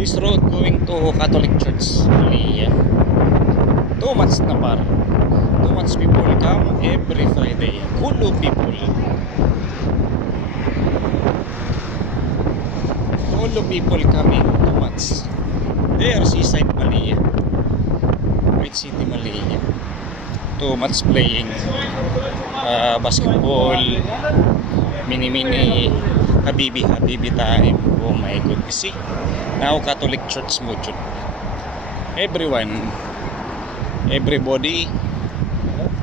This road going to Catholic Church. Yeah. Too much na par. Too much people come every Friday. Kulo people. Kulo people coming. Too much. There, seaside Malaya. White City Malaya. Too much playing basketball. Mini Habibi time. Oh my goodness. See? Now Catholic Church mo jud. Everybody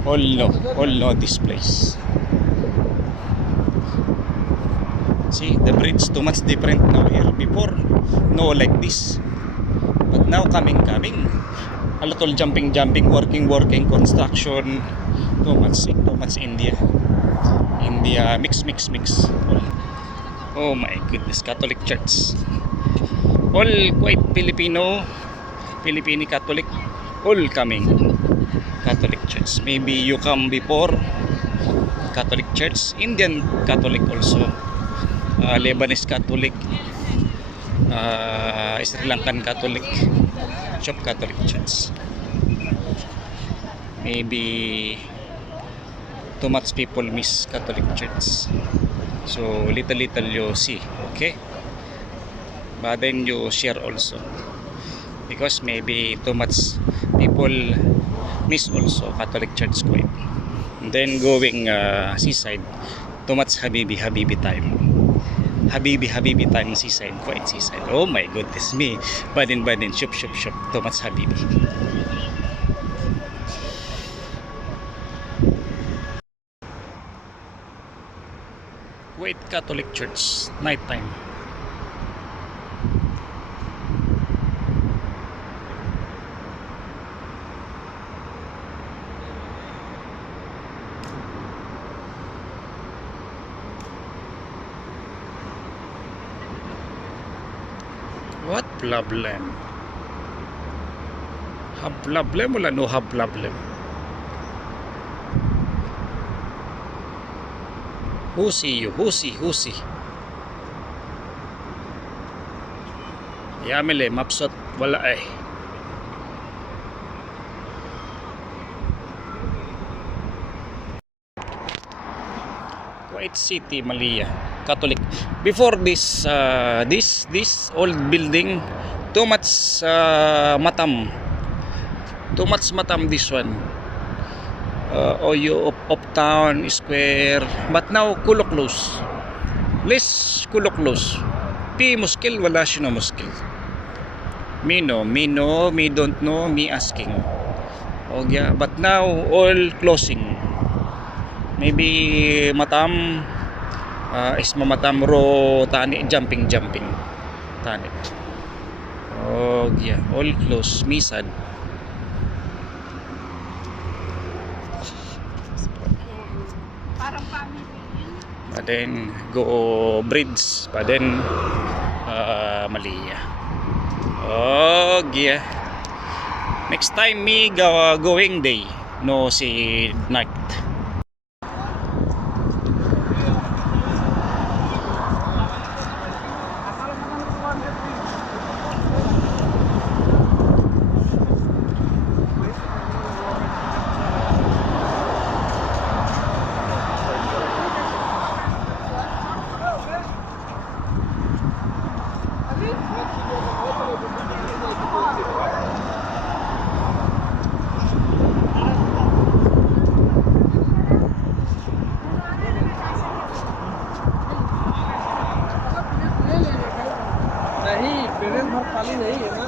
all know this place. See, the bridge too much different now here. Before, no like this. But now coming. A lot of jumping, working, construction. Too much India. Mix. Oh my goodness, Catholic Church. All quite Filipino Catholic, all coming Catholic Church. Maybe you come before Catholic Church, Indian Catholic also, Lebanese Catholic, Sri Lankan Catholic, Chop Catholic Church. Maybe too much people miss Catholic Church, so little you see, okay? But then you share also, because maybe too much people miss also Catholic Church quite. And then going seaside, too much Habibi time. Habibi time seaside, quite seaside. Oh my goodness me. Badin, shop. Too much Habibi. Kuwait Catholic Church, night time. What problem? Have problem wala no have problem? Who see you? Who see? Yamile mapsot wala eh. White City Malaya Catholic. Before this old building, too much matam. Too much matam this one. Oyo uptown square, but now kulo close. Less kulo close. Pi muskil wala siya no muskil. Me don't know, me asking. Oh yeah, but now all closing. Maybe matam is mamatam ro tani jumping tani. Oh yeah, all close. Misad. But then go bridge, but then Malaya. Oh yeah. Next time me going day, no si night. नहीं पेमेंट भर खाली नहीं है ना।